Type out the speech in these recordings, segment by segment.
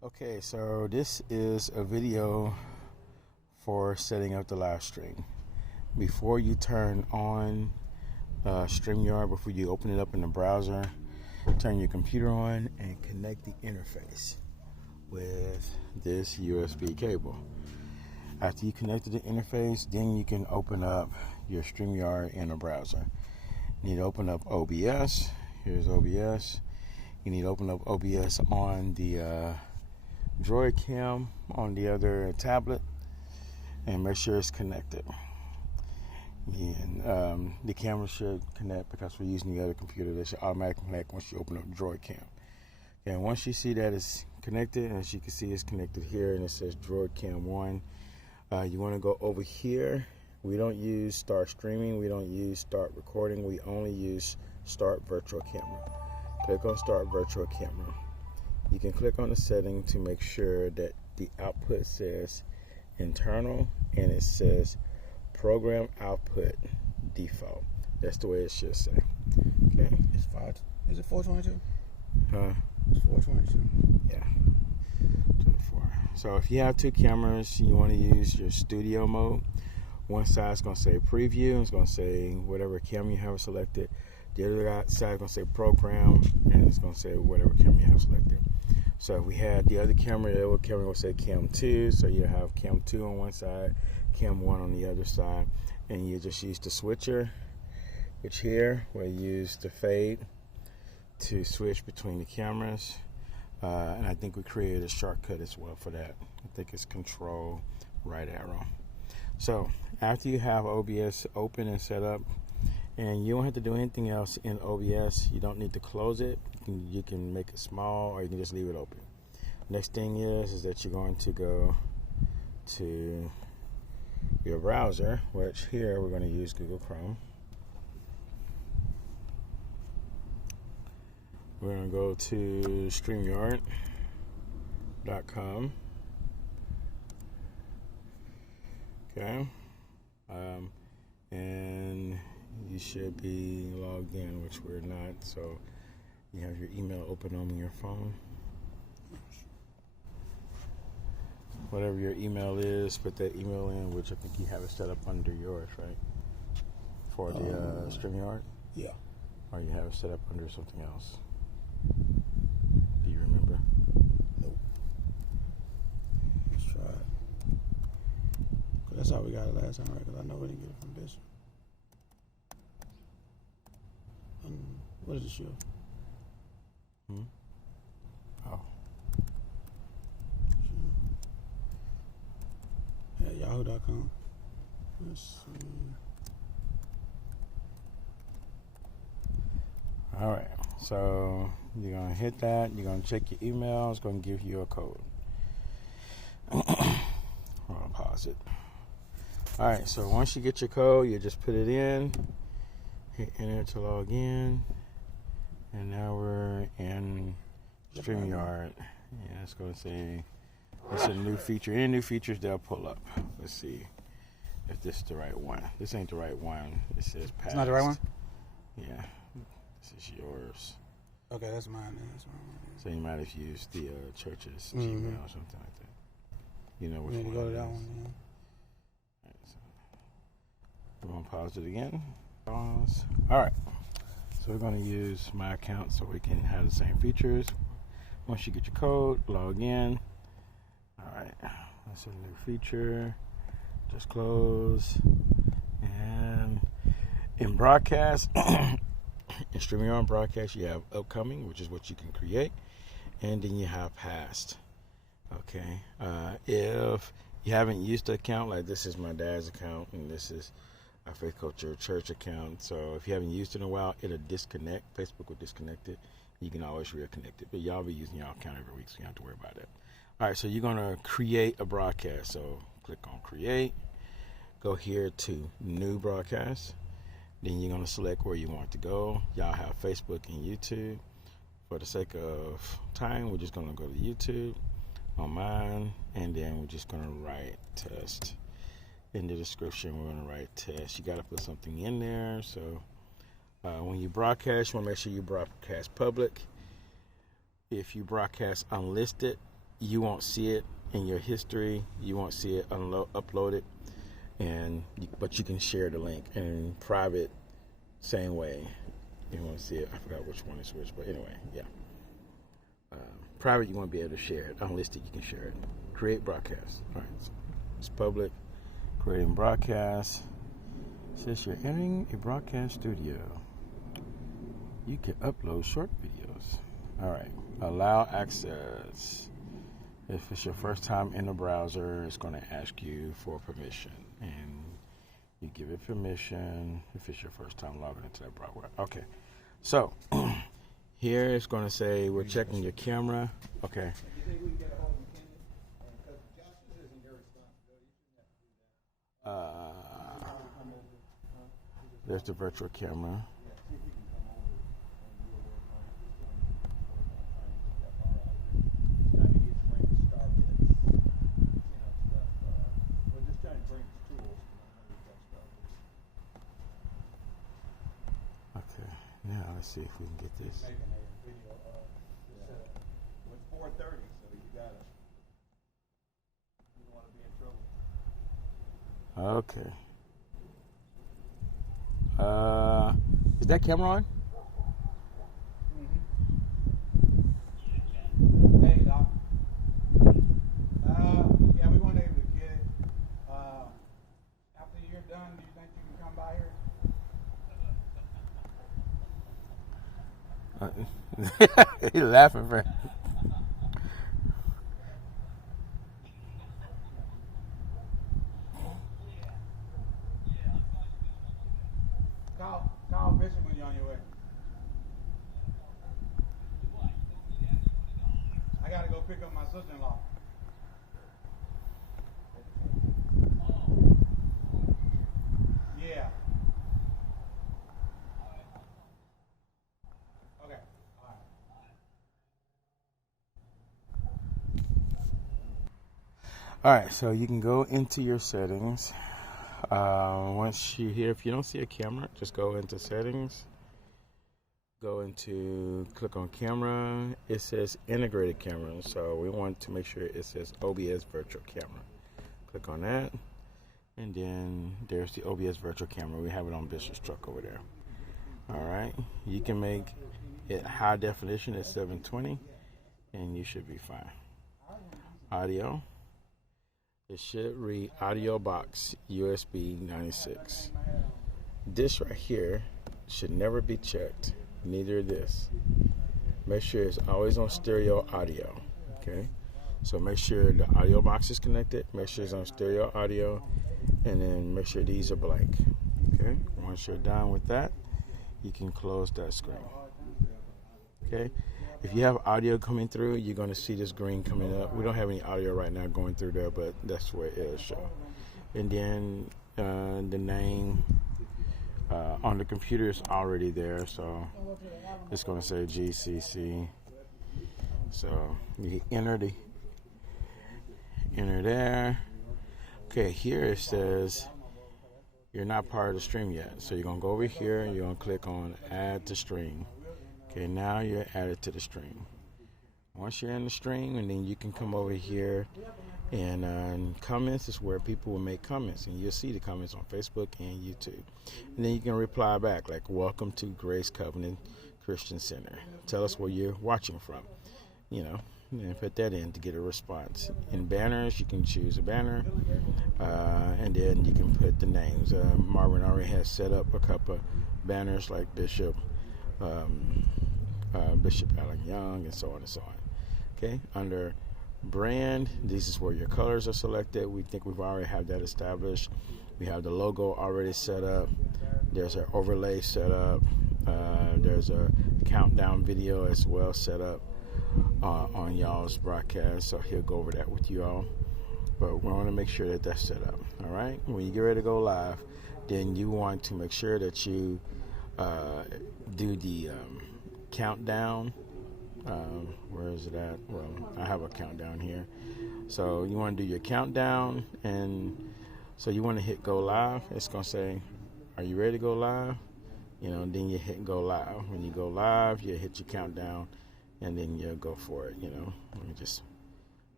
Okay, so this is a video for setting up the live stream. Before you turn on Streamyard, before you open it up in the browser, turn your computer on and connect the interface with this USB cable. After you connected the interface, then you can open up your Streamyard in a browser. You need to open up OBS. Here's OBS. You need to open up OBS on the Droid Cam on the other tablet and make sure it's connected. And the camera should connect because we're using the other computer. That should automatically connect once you open up Droid Cam. And once you see that it's connected, and as you can see, it's connected here, and it says Droid Cam 1. You want to go over here. We don't use start streaming. We don't use start recording. We only use start virtual camera. Click on start virtual camera. You can click on the setting to make sure that the output says internal and it says program output default. That's the way it should say. Okay. It's 5. Is it 422? Huh? It's 422. Yeah. 24. So if you have two cameras, you want to use your studio mode. One side's going to say preview. It's going to say whatever camera you have selected. The other side is going to say program, and it's going to say whatever camera you have selected. So if we had the other camera, the other camera will say cam 2. So you have cam 2 on one side, cam 1 on the other side. And you just use the switcher, which here we'll use the fade to switch between the cameras. And I think we created a shortcut as well for that. I think it's control right arrow. So after you have OBS open and set up, and you don't have to do anything else in OBS, you don't need to close it. You can make it small, or you can just leave it open. Next thing is that you're going to go to your browser, which here we're going to use Google Chrome. We're going to go to Streamyard.com. Okay. And you should be logged in, which we're not. So you have your email open on your phone. Whatever your email is, put that email in, which I think you have it set up under yours, right? For the Streamyard? Yeah. Or you have it set up under something else? Do you remember? Nope. Let's try it. Cause that's how we got it last time, right? Because I know we didn't get it from this. What is the show? Oh. Yeah, yahoo.com. Let's see. All right. So you're going to hit that. You're going to check your email. It's going to give you a code. I'm going to pause it. All right. So once you get your code, you just put it in. Hit enter to log in. And now we're in Streamyard. Yeah, it's going to say it's a new feature. Any new features they'll pull up. Let's see if this is the right one. This ain't the right one. It says past. It's not the right one? Yeah. This is yours. Okay, that's mine. That's mine. So you might have used the church's Gmail or something like that. You know which we need one. to go to that one. Yeah. All right, so we're going to pause it again. Pause. All right. So we're going to use my account so we can have the same features. Once you get your code, log in. All right. That's a new feature. Just close. And in broadcast, in Streamyard broadcast, you have upcoming, which is what you can create. And then you have past. Okay. If you haven't used the account, like this is my dad's account and this is our Faith Culture Church account. So if you haven't used it in a while, it'll disconnect. Facebook will disconnect it. You can always reconnect it. But y'all be using your account every week, so you don't have to worry about that. All right, so you're going to create a broadcast. So click on create. Go here to new broadcast. Then you're going to select where you want to go. Y'all have Facebook and YouTube. For the sake of time, we're just going to go to YouTube on mine. And then we're just going to write test. In the description, we're going to write test. You got to put something in there. So when you broadcast, you want to make sure you broadcast public. If you broadcast unlisted, you won't see it in your history. You won't see it uploaded, but you can share the link. And private, same way. You won't see it. I forgot which one is which, but anyway, yeah. Private, you won't be able to share it. Unlisted, you can share it. Create broadcast. All right, so it's public. Creating broadcast. It says you're entering a broadcast studio. You can upload short videos. All right, allow access. If it's your first time in the browser, it's going to ask you for permission, and you give it permission if it's your first time logging into that browser. Okay, so here it's going to say we're checking your camera. Okay. There's the virtual camera. Okay, now let's see if we can get this. It's 4:30, so you don't want to be in trouble. Okay. Is that camera on? Mm-hmm. Hey, Doc. Yeah, we weren't able to get it. After you're done, do you think you can come by here? He's laughing for. Call Bishop when you're on your way. I gotta go pick up my sister-in-law. Yeah. Okay. All right, so you can go into your settings. Once you're here, if you don't see a camera, just go into settings. Click on camera. It says integrated camera, so we want to make sure it says OBS virtual camera. Click on that, and then there's the OBS virtual camera. We have it on Bishop's truck over there. All right, you can make it high definition at 720, and you should be fine. Audio. It should read audio box USB 96. This right here should never be checked. Neither this. Make sure it's always on stereo audio. Okay. So make sure the audio box is connected. Make sure it's on stereo audio, and then make sure these are blank. Okay. Once you're done with that, you can close that screen. Okay. If you have audio coming through, you're going to see this green coming up. We don't have any audio right now going through there, but that's where it'll show. And then the name on the computer is already there, so it's going to say GCCC. So you enter there. Okay, here it says you're not part of the stream yet. So you're going to go over here and you're going to click on Add to Stream. Okay, now you're added to the stream. Once you're in the stream, and then you can come over here, and comments is where people will make comments, and you'll see the comments on Facebook and YouTube. And then you can reply back, like, welcome to Grace Covenant Christian Center. Tell us where you're watching from, and put that in to get a response. In banners, you can choose a banner, and then you can put the names. Marvin already has set up a couple of banners like Bishop Allen Young, and so on and so on. Okay, under brand, this is where your colors are selected. We think we've already have that established. We have the logo already set up. There's an overlay set up. There's a countdown video as well set up on y'all's broadcast. So he'll go over that with you all. But we want to make sure that that's set up. All right. When you get ready to go live, then you want to make sure that you do the countdown. Where is it at? Well, I have a countdown here. So you want to do your countdown, and so you want to hit go live. It's going to say, are you ready to go live? Then you hit go live. When you go live, you hit your countdown, and then you go for it. Let me just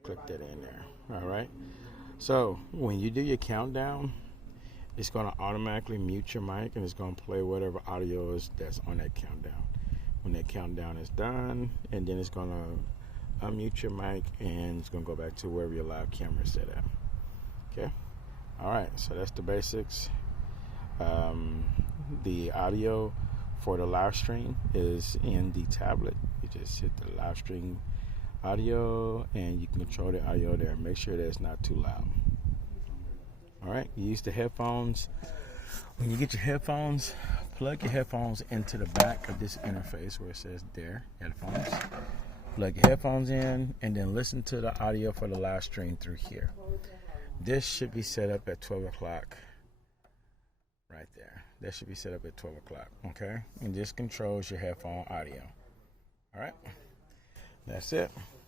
click that in there. All right. So when you do your countdown, it's going to automatically mute your mic and it's going to play whatever audio is that's on that countdown. When that countdown is done, and then it's going to unmute your mic and it's going to go back to wherever your live camera is set at. Okay. All right. So that's the basics. The audio for the live stream is in the tablet. You just hit the live stream audio and you can control the audio there. Make sure that it's not too loud. All right, you use the headphones. When you get your headphones, plug your headphones into the back of this interface where it says there, headphones. Plug your headphones in and then listen to the audio for the live stream through here. This should be set up at 12 o'clock right there. That should be set up at 12 o'clock, okay? And this controls your headphone audio. All right, that's it.